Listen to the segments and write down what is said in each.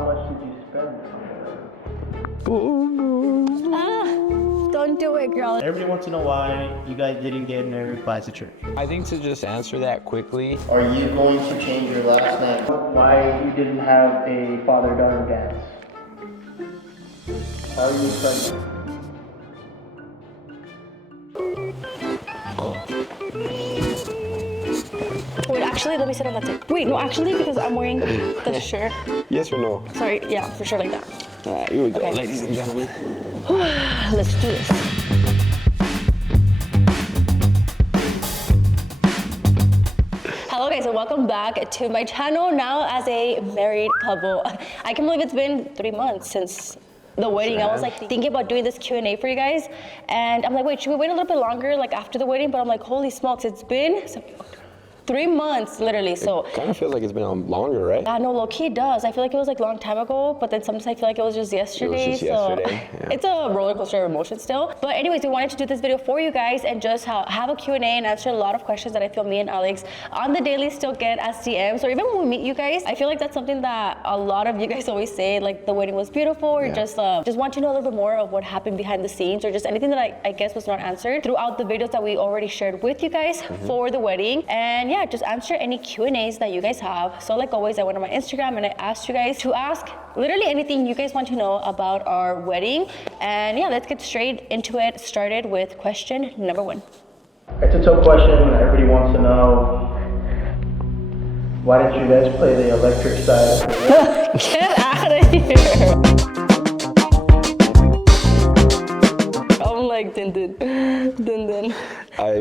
much did you spend on Don't do it, girl. Everybody wants to know why you guys didn't get married by the church. I think to just answer that quickly. Are you going to change your last name? Why you didn't have a father-daughter dance? How are you pregnant? Wait, actually, let me sit on that tip. Wait, no, actually, because I'm wearing the shirt. Yes or no? Sorry, yeah, for sure, like that. All right, here we go, Okay. ladies and gentlemen. Let's do this. Hello guys, and welcome back to my channel now as a married couple. I can't believe it's been 3 months since the wedding. I was like thinking about doing this Q&A for you guys, and I'm like, wait, should we wait a little bit longer, like after the wedding? But I'm like, holy smokes, it's been 3 months, literally. So Kind of feels like it's been longer, right? yeah, no, low-key it does. I feel like it was like a long time ago, but then sometimes I feel like it was just yesterday. Yesterday, yeah. It's a roller coaster of emotions still. But anyways, we wanted to do this video for you guys and just have a Q&A and answer a lot of questions that I feel me and Alex on the daily still get as DMs. Or even when we meet you guys, I feel like that's something that a lot of you guys always say, like the wedding was beautiful, or just want to know a little bit more of what happened behind the scenes, or just anything that I guess was not answered throughout the videos that we already shared with you guys for the wedding. And yeah, just answer any Q&As that you guys have. So like always, I went on my Instagram and I asked you guys to ask literally anything you guys want to know about our wedding. And yeah, let's get straight into it. Started with question number 1. It's a tough question. Everybody wants to know, why did you guys play the electric side? Get out of here. I'm like, dun dun, dun dun.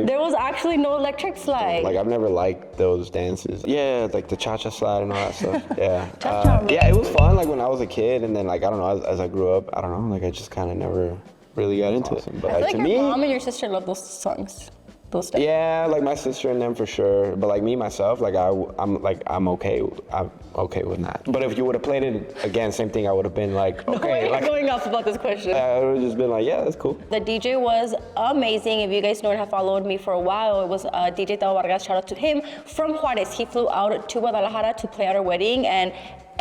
There was actually no electric slide. Like, I've never liked those dances. Yeah, like the cha-cha slide and all that stuff. Yeah. Cha-cha. Yeah, it was fun, like when I was a kid, and then like, I don't know, as I grew up, I don't know, like I just kind of never really got into it. But I feel like to your me, mom and your sister love those songs. Those stuff. yeah, like my sister and them for sure. But like me myself, like I'm okay with that. But if you would have played it again, same thing, I would have been like, No way okay, you're like going off about this question. I would have just been like, yeah, that's cool. The DJ was amazing. If you guys know and have followed me for a while, it was DJ Tao Vargas. Shout out to him from Juarez. He flew out to Guadalajara to play at our wedding, and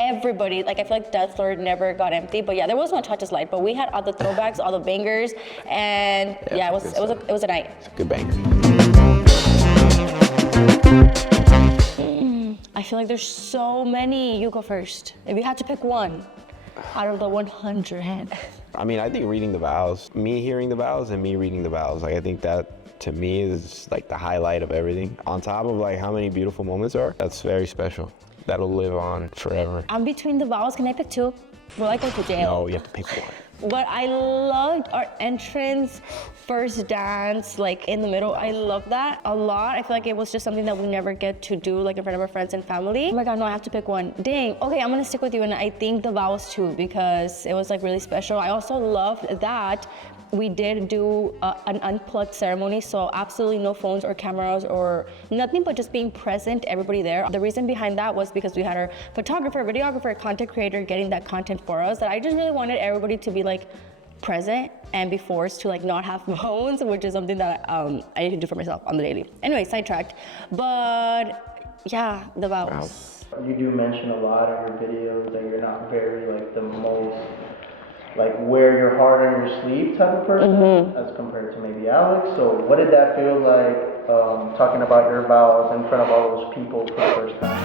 everybody, like I feel like dance floor never got empty. But yeah, there was no cha-cha slide, but we had all the throwbacks, all the bangers, and yeah, it was a night. It's a good bang. I feel like there's so many. You go first. If you had to pick one out of the 100. I mean, I think reading the vows, me hearing the vows and me reading the vows, like I think that to me is like the highlight of everything. On top of like how many beautiful moments are, that's very special. That'll live on forever. I'm between the vows. Can I pick 2? Will I go to jail? No, you have to pick one. But I loved our entrance, first dance, like in the middle. I love that a lot. I feel like it was just something that we never get to do, like in front of our friends and family. Oh my God, no, I have to pick one. Dang. Okay, I'm gonna stick with you, and I think the vows too, because it was like really special. I also loved that we did do an unplugged ceremony, so absolutely no phones or cameras or nothing, but just being present, everybody there. The reason behind that was because we had our photographer, videographer, content creator getting that content for us, that I just really wanted everybody to be like present and be forced to like not have phones, which is something that I need to do for myself on the daily. Anyway, sidetracked. But yeah, the vows. You do mention a lot in your videos that you're not very like the most like wear your heart on your sleeve type of person as compared to maybe Alex. So what did that feel like talking about your vows in front of all those people for the first time?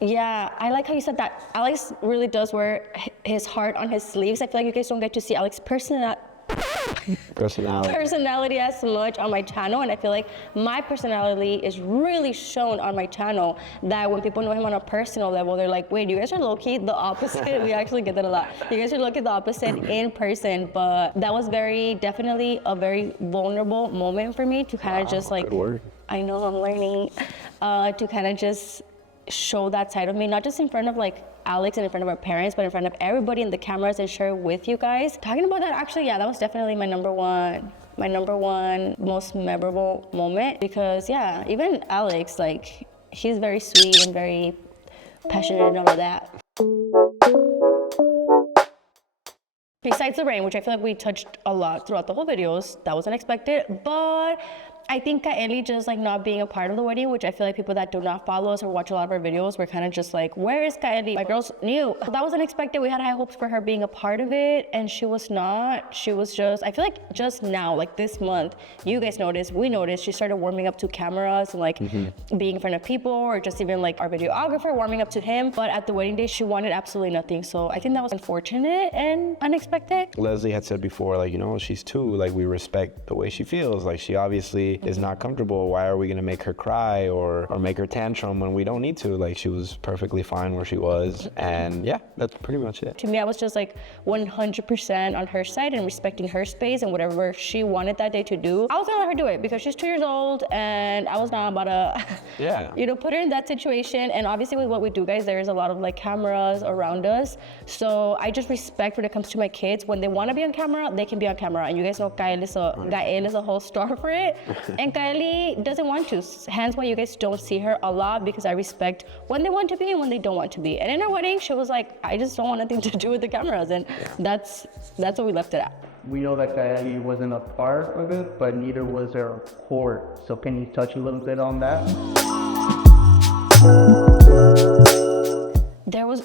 Yeah, I like how you said that. Alex really does wear his heart on his sleeves. I feel like you guys don't get to see Alex's personality as much on my channel, and I feel like my personality is really shown on my channel, that when people know him on a personal level, they're like, wait, you guys are low-key the opposite. We actually get that a lot. You guys are low-key the opposite in person, but that was definitely a very vulnerable moment for me to kind of just like, good word. I know I'm learning, to kind of just show that side of me, not just in front of like Alex and in front of our parents, but in front of everybody in the cameras, and share with you guys. Talking about that, actually, yeah, that was definitely my number one most memorable moment, because yeah, even Alex, like, he's very sweet and very passionate and all of that. Besides the rain, which I feel like we touched a lot throughout the whole videos, that was unexpected, but I think Kaeli just like not being a part of the wedding, which I feel like people that do not follow us or watch a lot of our videos were kind of just like, where is Kaeli? My girls knew. That was unexpected. We had high hopes for her being a part of it, and she was not. She was just, I feel like just now, like this month, you guys noticed, we noticed, she started warming up to cameras and like being in front of people, or just even like our videographer warming up to him. But at the wedding day, she wanted absolutely nothing. So I think that was unfortunate and unexpected. Leslie had said before, like, you know, she's 2, like we respect the way she feels. Like she obviously is not comfortable. Why are we gonna make her cry or make her tantrum when we don't need to? Like she was perfectly fine where she was. And yeah, that's pretty much it. To me, I was just like 100% on her side and respecting her space and whatever she wanted that day to do. I was gonna let her do it because she's 2 years old and I was not about to, Yeah. you know, put her in that situation. And obviously with what we do, guys, there's a lot of like cameras around us. So I just respect when it comes to my kids. When they wanna be on camera, they can be on camera. And you guys know Gael is a whole star for it. And Kylie doesn't want to. Hence why you guys don't see her a lot, because I respect when they want to be and when they don't want to be. And in our wedding, she was like, I just don't want nothing to do with the cameras. And that's what we left it at. We know that Kaeli wasn't a part of it, but neither was her court. So can you touch a little bit on that?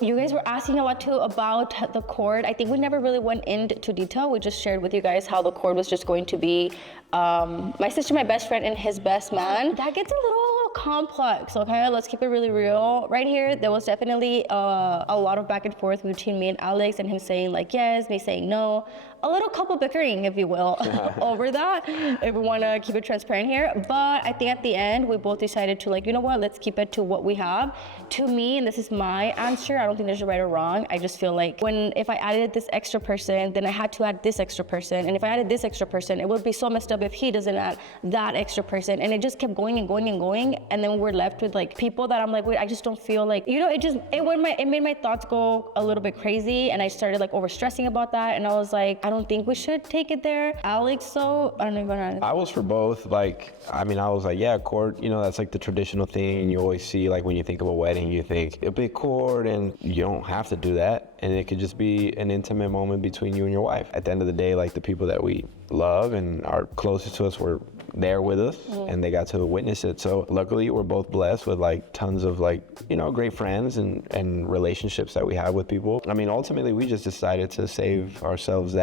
You guys were asking a lot too about the cord. I think we never really went into detail. We just shared with you guys how the cord was just going to be my sister, my best friend, and his best man. That gets a little complex, okay? Let's keep it really real. Right here, there was definitely a lot of back and forth between me and Alex, and him saying like yes, me saying no. A little couple bickering, if you will, over that, if we want to keep it transparent here. But I think at the end, we both decided to like, you know what, let's keep it to what we have. To me, and this is my answer, I don't think there's a right or wrong. I just feel like if I added this extra person, then I had to add this extra person. And if I added this extra person, it would be so messed up if he doesn't add that extra person. And it just kept going and going and going. And then we're left with like people that I'm like, wait, I just don't feel like, you know, it made my thoughts go a little bit crazy. And I started like over stressing about that. And I was like, I don't think we should take it there. Alex, so I don't even know. I was for both. Like, I mean, I was like, yeah, court, you know, that's like the traditional thing you always see. Like when you think of a wedding, you think a big court, and you don't have to do that. And it could just be an intimate moment between you and your wife. At the end of the day, like the people that we love and are closest to us were there with us, and they got to witness it. So luckily we're both blessed with like tons of like, you know, great friends and relationships that we have with people. I mean, ultimately we just decided to save ourselves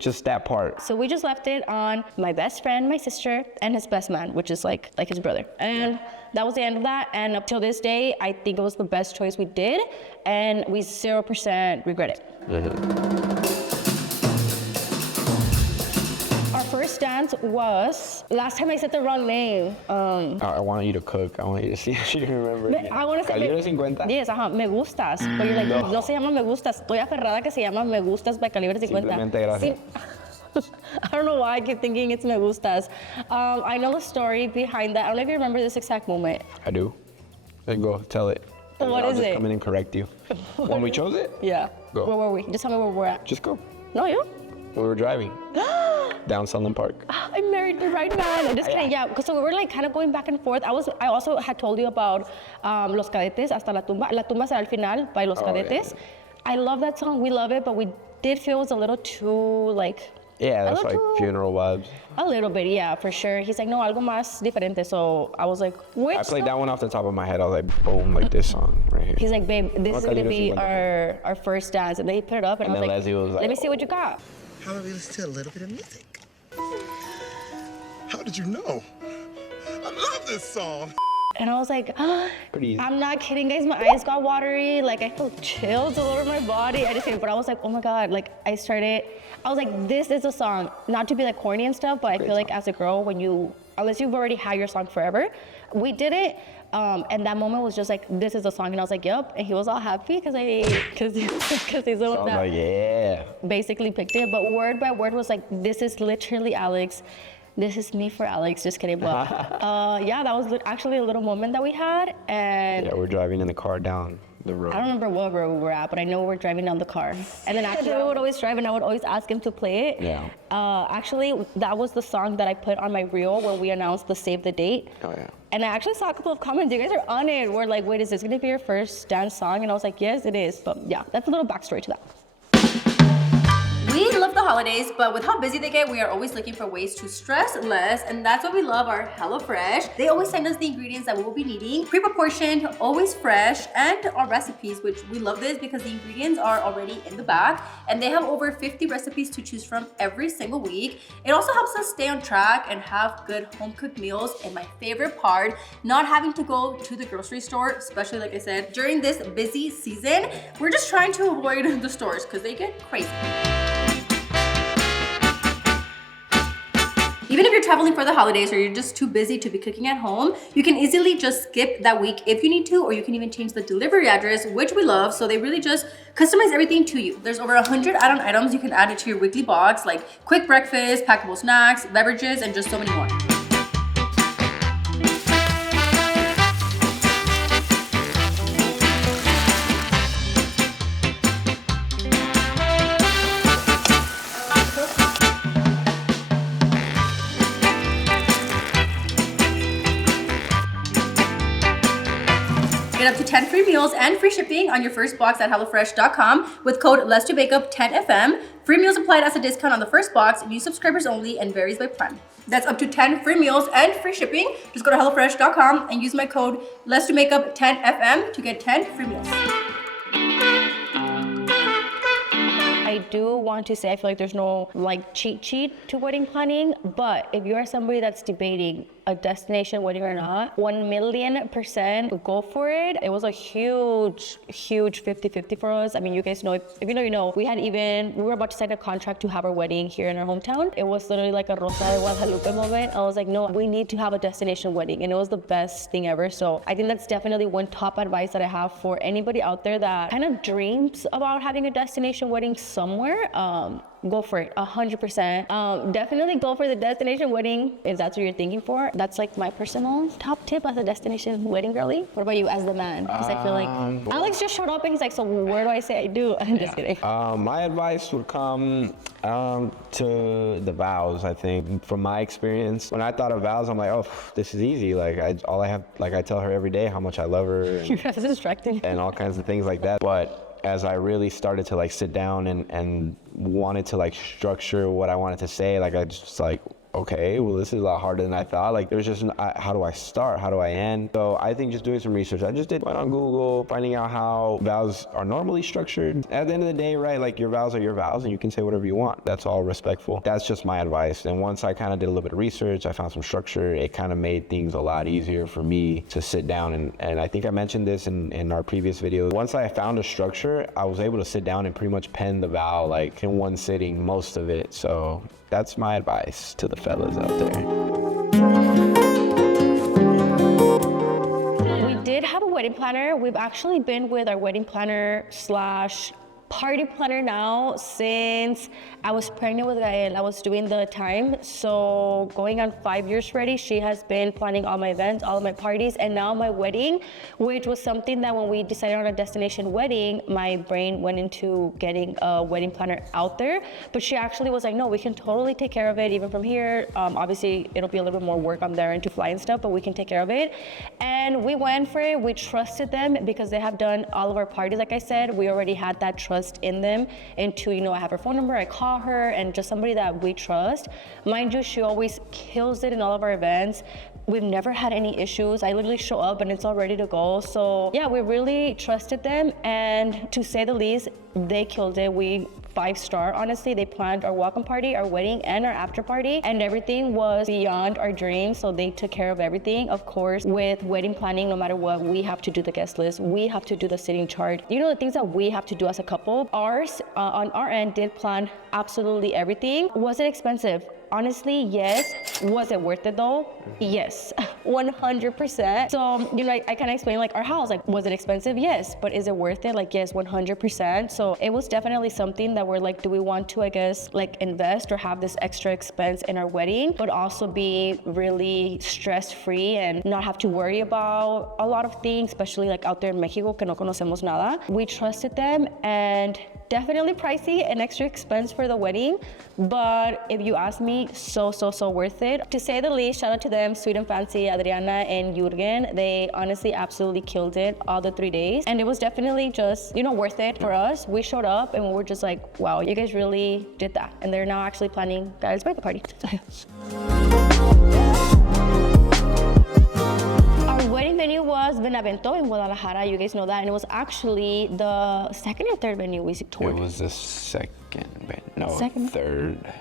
just that part. So we just left it on my best friend, my sister, and his best man, which is like his brother. And that was the end of that. And up till this day, I think it was the best choice we did, and we 0% regret it. Our first dance was, last time I said the wrong name. I want you to cook. I want you to see if you remember. I want to say Calibre 50? Yes, me gustas. But you're like, no se llama me gustas. Estoy aferrada que se llama me gustas by Calibre 50. Simplemente gracias. I don't know why I keep thinking it's me gustas. I know the story behind that. I don't know if you remember this exact moment. I do. Then go tell it. What I'll is just it? come in and correct you. When we chose it? Yeah. Go. Where were we? Just tell me where we're at. Just go. No, you? We were driving down Sunland Park. I married the right man. I'm just kidding. Yeah, because so we were like kind of going back and forth. I also had told you about Los Cadetes hasta la tumba. La tumba será al final by Los Cadetes. Yeah. I love that song. We love it, but we did feel it was a little too like. Yeah, that's like funeral vibes. A little bit, yeah, for sure. He's like, no, algo más diferente. So I was like, which I played song? that one off the top of my head. I was like, boom, like this song right here. He's like, babe, this is gonna be 50. our first dance. And then he put it up and I was then like, Leslie was like, let me see what you got. How about we listen to a little bit of music? How did you know? I love this song. And I was like, Pretty easy. I'm not kidding, guys. My eyes got watery. Like, I feel chills all over my body. I just did it. But I was like, oh my God. Like, I was like, this is a song. Not to be like corny and stuff, but I feel like as a girl, unless you've already had your song forever, we did it. And that moment was just like, this is a song. And I was like, yep. And he was all happy because he's the one that like, yeah. basically picked it. But word by word was like, this is literally Alex. This is me for Alex, just kidding. But yeah, that was actually a little moment that we had. And Yeah, we're driving in the car down the road. I don't remember what road we were at, but I know we were driving down the car. And then actually, we would always drive, and I would always ask him to play it. Yeah. Actually, that was the song that I put on my reel when we announced the save the date. Oh, yeah. And I actually saw a couple of comments. You guys are on it. We're like, wait, is this gonna be your first dance song? And I was like, yes, it is. But yeah, that's a little backstory to that. We love the holidays, but with how busy they get, we are always looking for ways to stress less, and that's why we love our HelloFresh. They always send us the ingredients that we will be needing, pre-proportioned, always fresh, and our recipes, which we love this because the ingredients are already in the bag, and they have over 50 recipes to choose from every single week. It also helps us stay on track and have good home-cooked meals, and my favorite part, not having to go to the grocery store, especially like I said, during this busy season. We're just trying to avoid the stores because they get crazy. Even if you're traveling for the holidays or you're just too busy to be cooking at home, you can easily just skip that week if you need to, or you can even change the delivery address, which we love. So they really just customize everything to you. There's over 100 add-on items you can add it to your weekly box, like quick breakfast, packable snacks, beverages, and just so many more. Get up to 10 free meals and free shipping on your first box at HelloFresh.com with code LetsDoMakeup10FM. Free meals applied as a discount on the first box, new subscribers only, and varies by plan. That's up to 10 free meals and free shipping. Just go to HelloFresh.com and use my code LetsDoMakeup10FM to get 10 free meals. I do want to say I feel like there's no like cheat sheet to wedding planning, but if you are somebody that's debating a destination wedding or not, 1,000,000% go for it. It was a huge 50-50 for us. I mean, you guys know, if you know, you know. We were about to sign a contract to have our wedding here in our hometown. It was literally like a Rosa de Guadalupe moment. I was like, no, we need to have a destination wedding, and it was the best thing ever. So I think that's definitely one top advice that I have for anybody out there that kind of dreams about having a destination wedding somewhere. Go for it, 100%. Definitely go for the destination wedding if that's what you're thinking for. That's like my personal top tip as a destination wedding girly. What about you as the man? Because I feel like Alex just showed up and he's like, so where do I say I do? I'm just kidding. My advice would come to the vows. I think from my experience, when I thought of vows, I'm like, oh, this is easy. Like I tell her every day how much I love her. That's distracting. And all kinds of things like that. But as I really started to like sit down and wanted to like structure what I wanted to say, like I just like, okay, well, this is a lot harder than I thought. Like there's just, how do I start? How do I end? So I think just doing some research. I went on Google, finding out how vows are normally structured. At the end of the day, right, like your vows are your vows and you can say whatever you want. That's all respectful. That's just my advice. And once I kind of did a little bit of research, I found some structure. It kind of made things a lot easier for me to sit down. And I think I mentioned this in our previous video. Once I found a structure, I was able to sit down and pretty much pen the vow like in one sitting, most of it. So that's my advice to the fellas out there. We did have a wedding planner. We've actually been with our wedding planner / party planner now since I was pregnant with Gael. I was doing the time, so going on 5 years already. She has been planning all my events, all of my parties, and now my wedding, which was something that when we decided on a destination wedding, my brain went into getting a wedding planner out there. But she actually was like, no, we can totally take care of it even from here. Obviously, it'll be a little bit more work on there and to fly and stuff, but we can take care of it. And we went for it. We trusted them because they have done all of our parties. Like I said, we already had that trust in them, into, you know, I have her phone number, I call her, and just somebody that we trust. Mind you, she always kills it in all of our events. We've never had any issues. I literally show up and it's all ready to go. So yeah, we really trusted them, and to say the least, they killed it. We 5-star, honestly. They planned our welcome party, our wedding, and our after party, and everything was beyond our dreams. So they took care of everything. Of course, with wedding planning, no matter what, we have to do the guest list. We have to do the sitting chart. You know, the things that we have to do as a couple. Ours, on our end, did plan absolutely everything. Was it expensive? Honestly, yes. Was it worth it though? Yes, 100%. So, you know, I kind of explained like our house, like, was it expensive? Yes, but is it worth it? Like, yes, 100%. So it was definitely something that we're like, do we want to, I guess, like invest or have this extra expense in our wedding, but also be really stress-free and not have to worry about a lot of things, especially like out there in Mexico, que no conocemos nada. We trusted them, and definitely pricey, an extra expense for the wedding, but if you ask me, so worth it. To say the least, shout out to them, Sweet and Fancy, Adriana and Jurgen. They honestly absolutely killed it all the 3 days. And it was definitely just, worth it for us. We showed up and we were just like, wow, you guys really did that. And they're now actually planning Gael's birthday party. Wedding venue was Benavento in Guadalajara. You guys know that, and it was actually the second or third venue we toured. It was the third.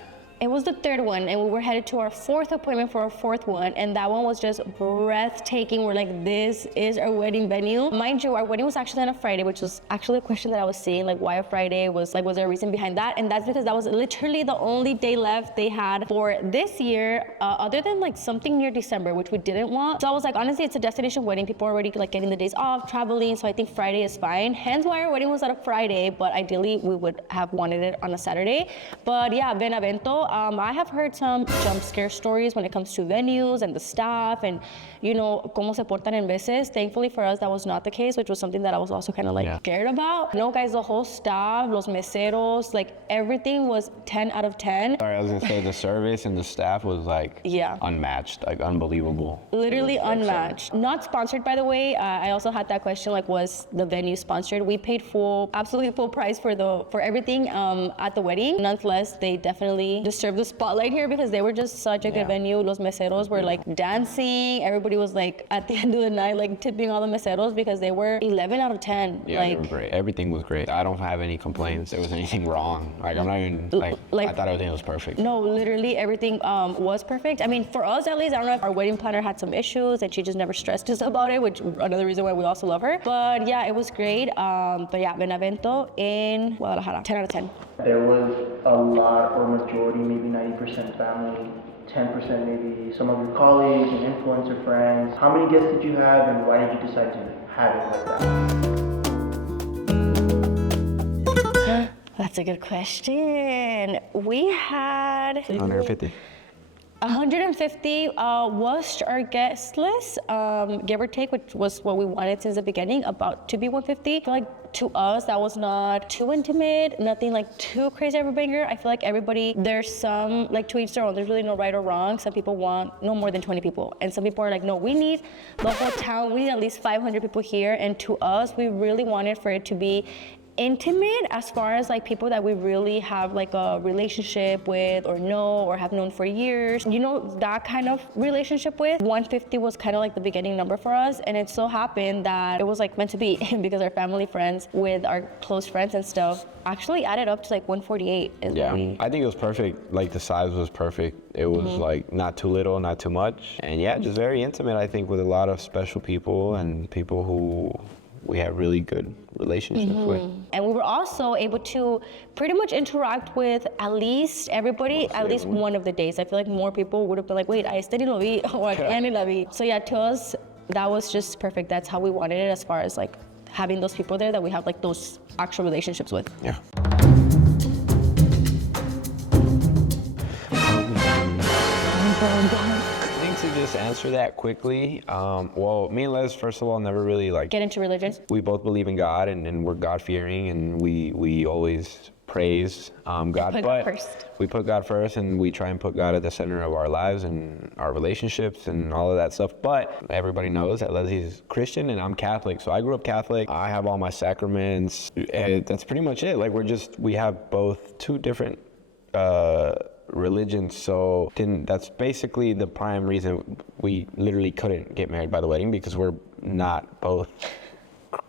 It was the third one, and we were headed to our fourth appointment for our fourth one, and that one was just breathtaking. We're like, this is our wedding venue. Mind you, our wedding was actually on a Friday, which was actually a question that I was seeing, like why a Friday? Was there a reason behind that? And that's because that was literally the only day left they had for this year, other than like something near December, which we didn't want. So I was like, honestly, it's a destination wedding. People are already like getting the days off, traveling, so I think Friday is fine. Hence why our wedding was on a Friday, but ideally we would have wanted it on a Saturday. But yeah, Benavento. I have heard some jump scare stories when it comes to venues and the staff and, cómo se portan en veces. Thankfully for us, that was not the case, which was something that I was also kind of scared about. No, guys, the whole staff, los meseros, like everything was 10 out of 10. Sorry, I was gonna say the service and the staff was unmatched, like unbelievable. Literally unmatched. Not sponsored, by the way. I also had that question, like, was the venue sponsored? We paid absolutely full price for everything at the wedding. Nonetheless, they definitely deserve the spotlight here because they were just such a good venue. Los meseros were like dancing. Everybody was like at the end of the night like tipping all the meseros because they were 11 out of 10. Yeah, they were great. Everything was great. I don't have any complaints. There was anything wrong. Like I'm not even like I thought everything was perfect. No, literally everything was perfect. I mean, for us at least, I don't know if our wedding planner had some issues and she just never stressed us about it, which another reason why we also love her. But yeah, it was great. But yeah, Benavento in Guadalajara, 10 out of 10. There was a lot or majority, maybe 90% family, 10% maybe some of your colleagues and influencer friends. How many guests did you have and why did you decide to have it like that? That's a good question. We had 150. 150 was our guest list, give or take, which was what we wanted since the beginning, about to be 150. I feel like to us, that was not too intimate, nothing like too crazy of a banger. I feel like everybody, there's some, like to each their own, there's really no right or wrong. Some people want no more than 20 people. And some people are like, no, we need the whole town, we need at least 500 people here. And to us, we really wanted for it to be intimate as far as like people that we really have like a relationship with or know or have known for years, that kind of relationship with. 150 was kind of like the beginning number for us, and it so happened that it was like meant to be because our family friends with our close friends and stuff actually added up to like 148. I think it was perfect. Like the size was perfect. It was like not too little, not too much, and just very intimate. I think with a lot of special people and people who we have really good relationships with. And we were also able to pretty much interact with at least everybody, at least one of the days. I feel like more people would have been like, wait, a este ni lo vi, or a aquel ni la vi. So yeah, to us, that was just perfect. That's how we wanted it as far as like having those people there that we have like those actual relationships with. Yeah. To just answer that quickly, well, me and Les, first of all, never really get into religion. We both believe in God and we're God-fearing, and we always praise God. Put God first. We put God first, and we try and put God at the center of our lives and our relationships and all of that stuff. But everybody knows that Leslie's Christian and I'm Catholic, so I grew up Catholic. I have all my sacraments. And that's pretty much it. Like we have both two different religions, so that's basically the prime reason we literally couldn't get married by the wedding, because we're not both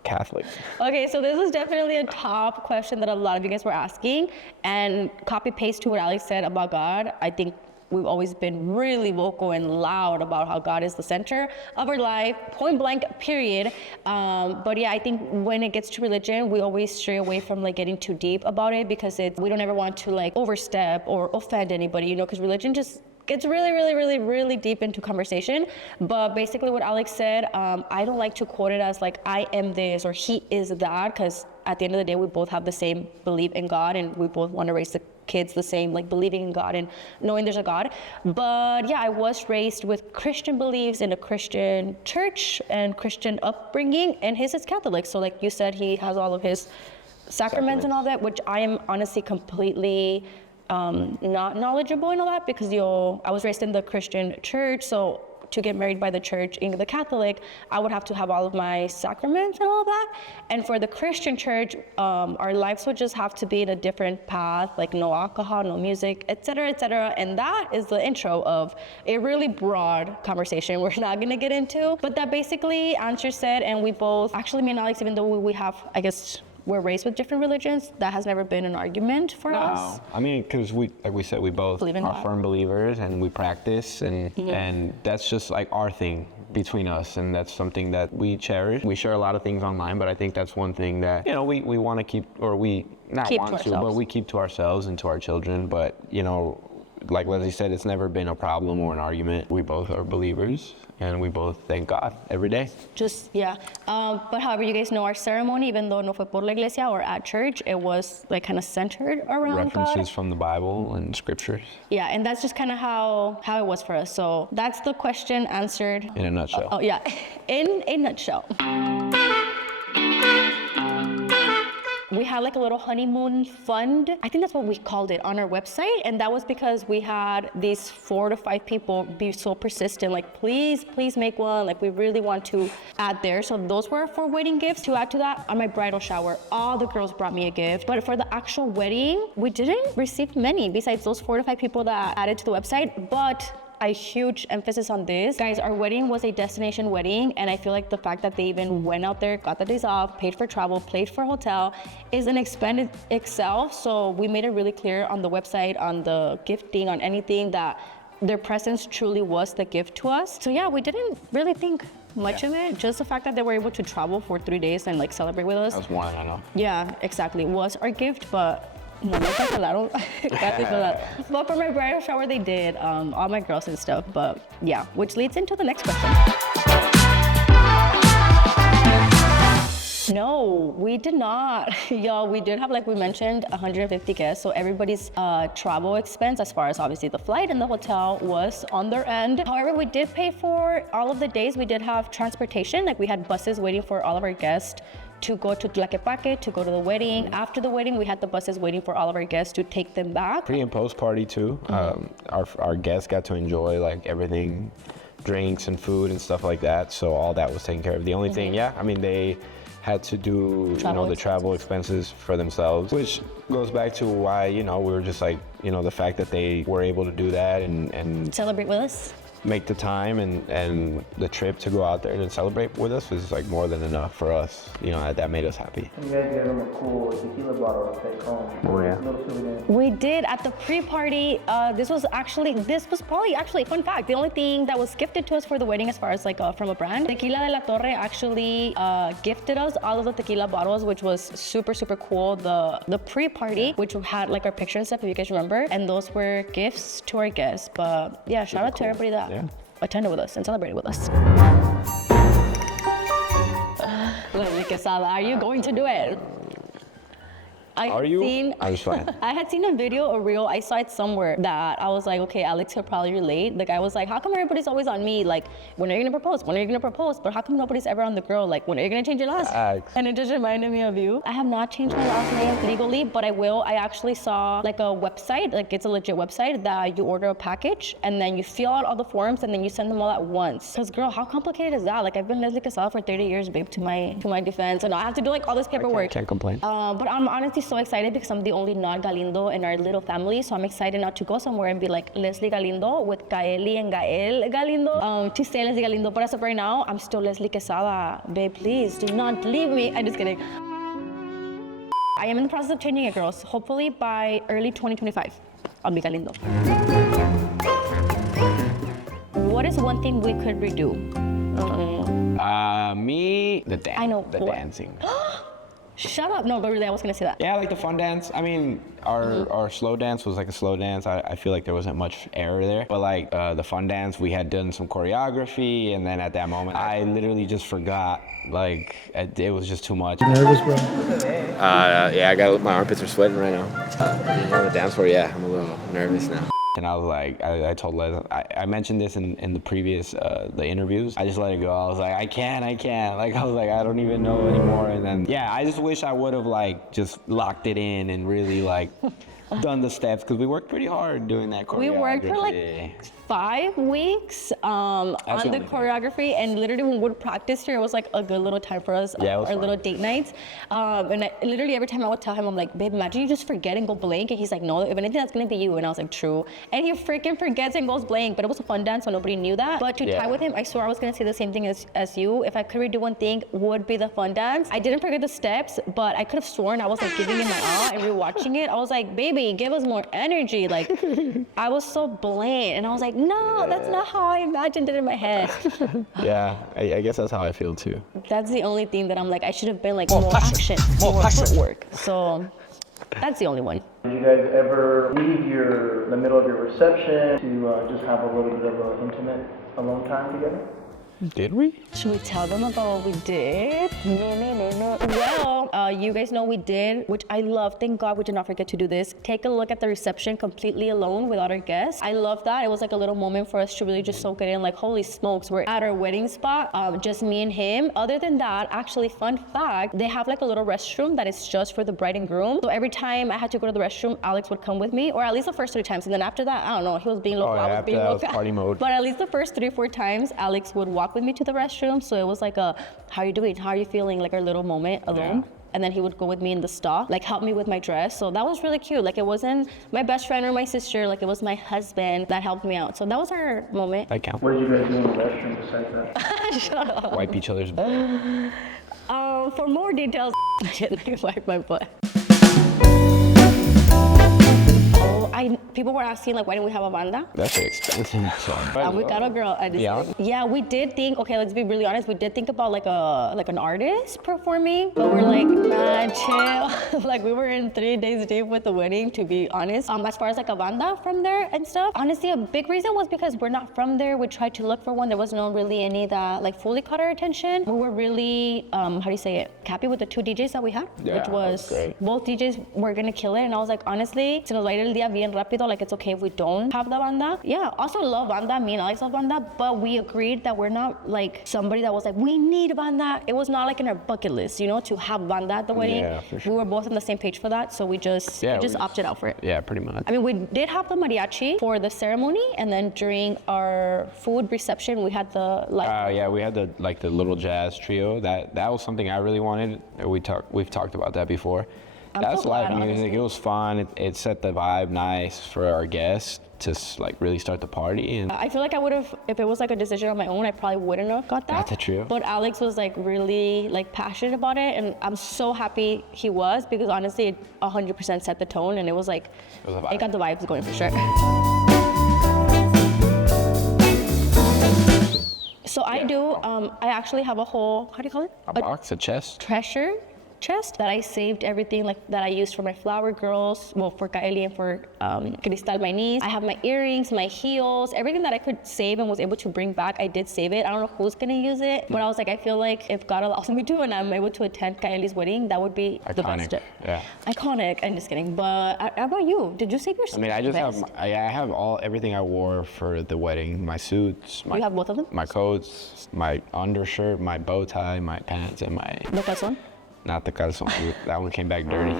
Catholic. Okay, so this is definitely a top question that a lot of you guys were asking, and copy paste to what Alex said about God. I think we've always been really vocal and loud about how God is the center of our life, point blank, period. But yeah, I think when it gets to religion, we always stray away from like getting too deep about it, because we don't ever want to like overstep or offend anybody, because religion just gets really deep into conversation. But basically what Alex said, I don't like to quote it as like, I am this or he is that, because at the end of the day, we both have the same belief in God, and we both want to raise the kids the same, like believing in God and knowing there's a God. But yeah, I was raised with Christian beliefs in a Christian church and Christian upbringing, and his is Catholic. So like you said, he has all of his sacraments and all that, which I am honestly completely not knowledgeable in all that because I was raised in the Christian church, so to get married by the church in the Catholic, I would have to have all of my sacraments and all of that. And for the Christian church, our lives would just have to be in a different path, like no alcohol, no music, etc., etc. And that is the intro of a really broad conversation we're not gonna get into. But that basically answers it, and we both, actually me and Alex, even though we have, I guess, we're raised with different religions, that has never been an argument for us. I mean, because like we said, we both Believe in are God. firm believers and we practice, and that's just like our thing between us, and that's something that we cherish. We share a lot of things online, but I think that's one thing that, you know, we want to keep, or we not Keep want to to, but ourselves. we keep to ourselves and to our children. But, you know, like Leslie said, it's never been a problem or an argument. We both are believers, and we both thank God every day. Just, yeah. But however, you guys know our ceremony, even though no fue por la iglesia or at church, it was like kind of centered around References God. from the Bible and scriptures Yeah, and that's just kind of how it was for us. So that's the question answered. in a nutshell. Oh yeah, in a nutshell. We had like a little honeymoon fund. I think that's what we called it on our website. And that was because we had these 4 to 5 people be so persistent, like, please make one. Like, we really want to add there. So those were for wedding gifts. To add to that, on my bridal shower, all the girls brought me a gift. But for the actual wedding, we didn't receive many besides those 4 to 5 people that added to the website. But a huge emphasis on this. Guys, our wedding was a destination wedding, and I feel like the fact that they even went out there, got the days off, paid for travel, paid for hotel, is an expense in itself. So we made it really clear on the website, on the gifting, on anything, that their presence truly was the gift to us. So yeah, we didn't really think much of it. Just the fact that they were able to travel for 3 days and like celebrate with us. That was more than enough. Yeah, exactly. Was our gift, but no me cancelaron. Casi cancelaron. But for my bridal shower, they did all my girls and stuff. But yeah, which leads into the next question. No, we did not. Y'all, we did have, like we mentioned, 150 guests. So everybody's travel expense, as far as obviously the flight and the hotel, was on their end. However, we did pay for all of the days. We did have transportation. Like, we had buses waiting for all of our guests to go to Tlaquepaque, to go to the wedding. After the wedding, we had the buses waiting for all of our guests to take them back. Pre and post party too. Our guests got to enjoy like everything, drinks and food and stuff like that. So all that was taken care of. The only thing, I mean, they had to do the travel expenses for themselves, which goes back to why, you know, we were just like, you know, the fact that they were able to do that and Celebrate with us. make the time and the trip to go out there and celebrate with us was like more than enough for us. You know, that made us happy. And you guys gave them a cool tequila bottle to take home. Oh, yeah. Little souvenir. We did at the pre-party. This was probably actually a fun fact. The only thing that was gifted to us for the wedding, as far as like from a brand, Tequila de la Torre actually gifted us all of the tequila bottles, which was super, super cool. The pre-party, which had like our picture and stuff, if you guys remember, and those were gifts to our guests. But yeah, shout out to everybody that attended with us and celebrated with us. Leslie Quesada, are you going to do it? Are you? I was fine. I had seen a video, a reel, I saw it somewhere that I was like, okay, Alex will probably relate. The guy was like, how come everybody's always on me? Like, when are you gonna propose? When are you gonna propose? But how come nobody's ever on the girl? Like, when are you gonna change your last? And it just reminded me of you. I have not changed my last name legally, but I will. I actually saw like a website, like it's a legit website that you order a package and then you fill out all the forms and then you send them all at once. Cause girl, how complicated is that? Like, I've been Leslie Quesada for 30 years, babe, to my defense. And I have to do like all this paperwork. Can't complain. But I'm honestly so excited because I'm the only non-Galindo in our little family. So I'm excited now to go somewhere and be like Leslie Galindo with Kaeli and Gael Galindo. To say Leslie Galindo, but as of right now, I'm still Leslie Quesada. Babe, please do not leave me. I'm just kidding. I am in the process of changing it, girls. Hopefully by early 2025, I'll be Galindo. What is one thing we could redo? The dance. I know. The What? dancing. Shut up. No, but really, I was gonna say that. Yeah, like the fun dance. I mean, our slow dance was like a slow dance. I feel like there wasn't much error there. But like the fun dance, we had done some choreography, and then at that moment, I literally just forgot. Like, it was just too much. Nervous, bro? Yeah, my armpits are sweating right now. On the dance floor, yeah, I'm a little nervous now. and I was like, I told Les, I mentioned this in the previous, the interviews. I just let it go. I was like, I can't. Like, I was like, I don't even know anymore. And then, yeah, I just wish I would have like just locked it in and really like done the steps, because we worked pretty hard doing that choreography. We worked for like 5 weeks on the choreography, and literally when we would practice here, it was like a good little time for us, Yeah, it was our fun. little date nights. And literally every time I would tell him, I'm like, babe, imagine you just forget and go blank. And he's like, no, if anything, that's gonna be you. And I was like, true. And he freaking forgets and goes blank, but it was a fun dance, so nobody knew that. But to tie with him, I swear I was gonna say the same thing as you. If I could redo one thing, would be the fun dance. I didn't forget the steps, but I could have sworn I was like giving him my all, and rewatching it, I was like, baby, give us more energy. Like, I was so blank, and I was like, no, that's not how I imagined it in my head. Yeah, I guess that's how I feel too. That's the only thing that I'm like, I should have been like more action, more footwork. So that's the only one. Did you guys ever leave the middle of your reception to just have a little bit of an intimate alone time together? Did we? Should we tell them about what we did? No. Well, you guys know we did, which I love. Thank God we did not forget to do this. Take a look at the reception completely alone without our guests. I love that. It was like a little moment for us to really just soak it in. Like, holy smokes, we're at our wedding spot, just me and him. Other than that, actually, fun fact, they have like a little restroom that is just for the bride and groom. So every time I had to go to the restroom, Alex would come with me, or at least the first 3 times. And then after that, I don't know, he was being local, I was being local. Party mode. But at least the first 3 or 4 times, Alex would walk with me to the restroom. So it was like a, how are you doing? How are you feeling? Like our little moment alone. Yeah. And then he would go with me in the stall, like help me with my dress. So that was really cute. Like, it wasn't my best friend or my sister, like it was my husband that helped me out. So that was our moment. That counts. What did you guys do in the restroom besides that? Shut up. Wipe each other's butt. For more details, I didn't wipe my butt. People were asking, like, why didn't we have a banda? That's very expensive. We got a girl. Yeah, we did think, okay, let's be really honest, we did think about like an artist performing, but we're like, nah, chill. Like, we were in 3 days deep with the wedding, to be honest. As far as like a banda from there and stuff, honestly, a big reason was because we're not from there. We tried to look for one. There was no really any that like fully caught our attention. We were really, how do you say it, happy with the 2 DJs that we had, which was great. Both DJs were gonna kill it. And I was like, honestly, se nos va a ir el día bien rápido. Like, it's okay if we don't have the banda. Yeah, also love banda. Me and Alex love banda, but we agreed that we're not like somebody that was like, we need banda. It was not like in our bucket list, you know, to have banda at the wedding. Yeah, for sure. We were both on the same page for that, so we just opted out for it. Yeah, pretty much. I mean, we did have the mariachi for the ceremony, and then during our food reception, we had the yeah, we had the little jazz trio. That was something I really wanted. We've talked about that before. That's live music. Honestly. It was fun. It set the vibe nice for our guests to like really start the party. And I feel like I would have, if it was like a decision on my own, I probably wouldn't have got that. That's a trio. But Alex was like really like passionate about it, and I'm so happy he was, because honestly, it 100% set the tone, and it was like, it got the vibes going for sure. So I actually have a whole, how do you call it? A box, a chest. Treasure chest that I saved everything like that I used for my flower girls, well, for Kaeli and for Cristal, my niece. I have my earrings, my heels, everything that I could save and was able to bring back, I did save it. I don't know who's gonna use it, but I was like, I feel like if God allows me to and I'm able to attend Kaeli's wedding, that would be the best. Yeah. Iconic. I'm just kidding. But how about you? Did you save your? I mean, I just have everything I wore for the wedding. My suits. You have both of them? My coats, my undershirt, my bow tie, my pants, and my. The calzón? Not the calzón. That one came back dirty.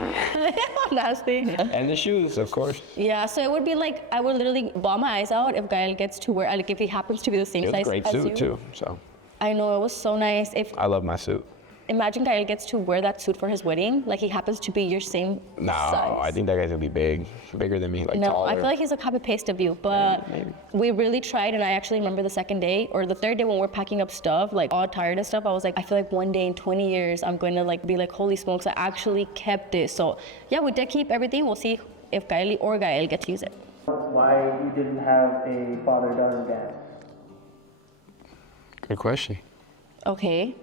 Nasty. And the shoes, of course. Yeah, so it would be like, I would literally bawl my eyes out if Gael gets to wear, like if he happens to be the same size as you. It was a great suit too, so. I know, it was so nice. I love my suit. Imagine Gael gets to wear that suit for his wedding, like he happens to be your same size. I think that guy's gonna be bigger than me, like taller. I feel like he's a copy paste of you, but we really tried, and I actually remember the second day, or the third day when we're packing up stuff, like all tired of stuff, I was like, I feel like one day in 20 years, I'm going to like be like, holy smokes, I actually kept this. So yeah, we did keep everything. We'll see if Kylie or Gael get to use it. Why you didn't have a father-daughter dance? Good question. Okay.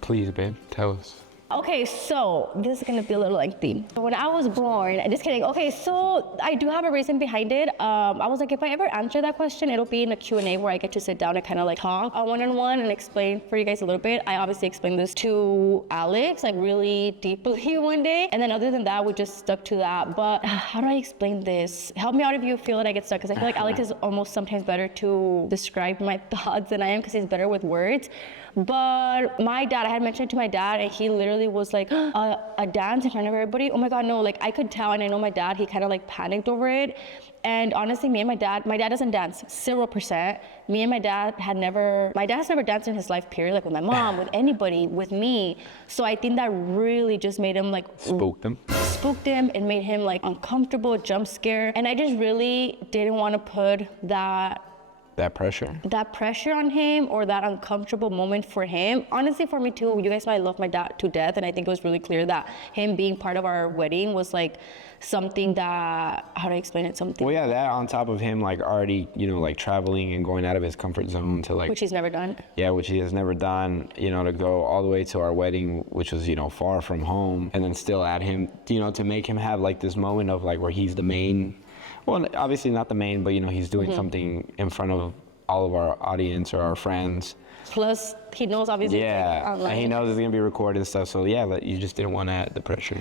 Please, babe, tell us. Okay, so this is gonna be a little lengthy. When I was born, just kidding. Okay, so I do have a reason behind it. I was like, if I ever answer that question, it'll be in a Q&A where I get to sit down and kind of like talk one-on-one and explain for you guys a little bit. I obviously explained this to Alex like really deeply one day. And then other than that, we just stuck to that. But how do I explain this? Help me out if you feel that I get stuck, because I feel like Alex is almost sometimes better to describe my thoughts than I am, because he's better with words. But my dad, I had mentioned to my dad, and he literally was like, a dance in front of everybody? Oh my God, no. Like, I could tell, and I know my dad, he kind of like panicked over it. And honestly, me and my dad doesn't dance, 0%. Me and my dad has never danced in his life, period. Like with my mom, with anybody, with me. So I think that really just made him like, Spooked him. It made him like uncomfortable, jump scare. And I just really didn't want to put that pressure on him, or that uncomfortable moment for him. Honestly, for me too, you guys know I love my dad to death, and I think it was really clear that him being part of our wedding was like something that, how do I explain it? Something. Well, yeah, that on top of him like already, you know, like traveling and going out of his comfort zone to like. Which he's never done. Yeah, which he has never done, you know, to go all the way to our wedding, which was, you know, far from home, and then still add him, you know, to make him have like this moment of like where he's the main. Well, obviously not the main, but, you know, he's doing something in front of all of our audience or our friends. Plus, he knows obviously. Yeah, and he knows it's going to be recorded and stuff. So, yeah, you just didn't want to add the pressure.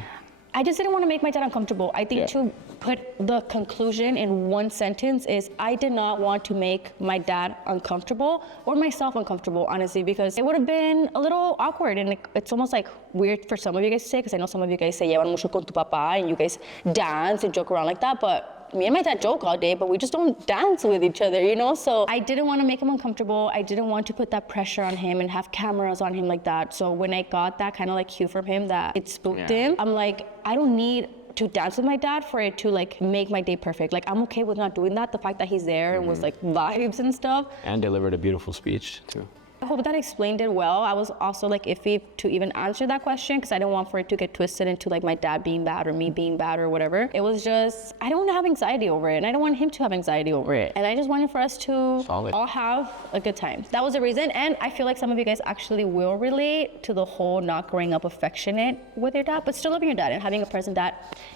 I just didn't want to make my dad uncomfortable. I think to put the conclusion in one sentence is I did not want to make my dad uncomfortable or myself uncomfortable, honestly, because it would have been a little awkward, and it's almost like weird for some of you guys to say, because I know some of you guys say llevan mucho con tu papá and you guys dance and joke around like that, but me and my dad joke all day, but we just don't dance with each other, you know? So I didn't want to make him uncomfortable. I didn't want to put that pressure on him and have cameras on him like that. So when I got that kind of like cue from him that it spooked him, I'm like, I don't need to dance with my dad for it to like make my day perfect. Like, I'm okay with not doing that. The fact that he's there and was like vibes and stuff. And delivered a beautiful speech too. I hope that explained it well. I was also like iffy to even answer that question, because I didn't want for it to get twisted into like my dad being bad or me being bad or whatever. It was just, I don't want to have anxiety over it, and I don't want him to have anxiety over it. And I just wanted for us to all have a good time. That was the reason. And I feel like some of you guys actually will relate to the whole not growing up affectionate with your dad, but still loving your dad and having a present dad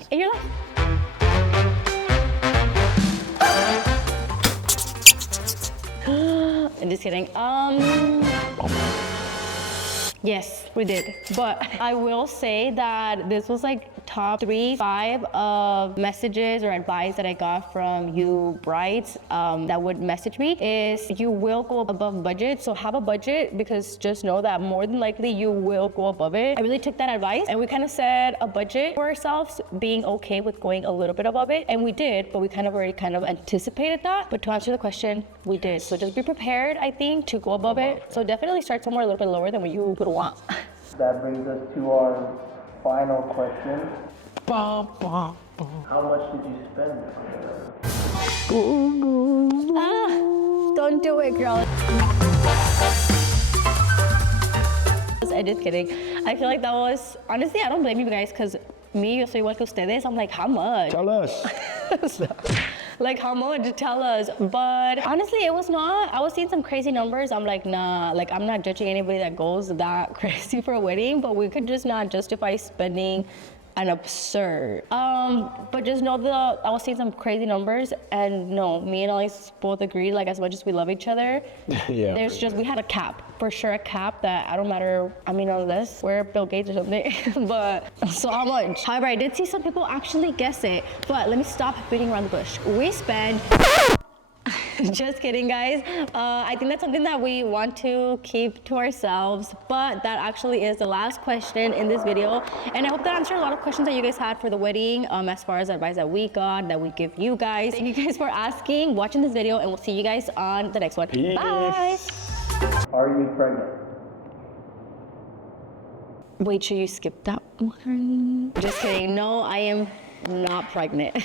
in your life. I'm just kidding. Yes, we did. But I will say that this was like top 5 of messages or advice that I got from you brides that would message me is you will go above budget. So have a budget, because just know that more than likely you will go above it. I really took that advice, and we kind of set a budget for ourselves, being okay with going a little bit above it. And we did, but we kind of already kind of anticipated that. But to answer the question, we did. So just be prepared, I think, to go above it. So definitely start somewhere a little bit lower than what you would want. That brings us to our final question. How much did you spend on her? Don't do it, girl. I'm just kidding. I feel like that was, honestly, I don't blame you guys, because me, yo soy igual que ustedes. I'm like, how much? Tell us. Like, how much? Tell us. But honestly, it was not. I was seeing some crazy numbers. I'm like, nah, like, I'm not judging anybody that goes that crazy for a wedding, but we could just not justify spending an absurd. But just know that I was seeing some crazy numbers, and no, me and Alex both agreed, like, as much as we love each other, there's just, we had a cap, for sure, a cap that I don't matter, I mean, unless we're Bill Gates or something, but so how much? However, I did see some people actually guess it, but let me stop beating around the bush. We spent just kidding, guys. I think that's something that we want to keep to ourselves, but that actually is the last question in this video. And I hope that answered a lot of questions that you guys had for the wedding, as far as advice that we got, that we give you guys. Thank you guys for asking, watching this video, and we'll see you guys on the next one. Peace. Bye. Are you pregnant? Wait, should you skip that one? Just kidding. No, I am not pregnant.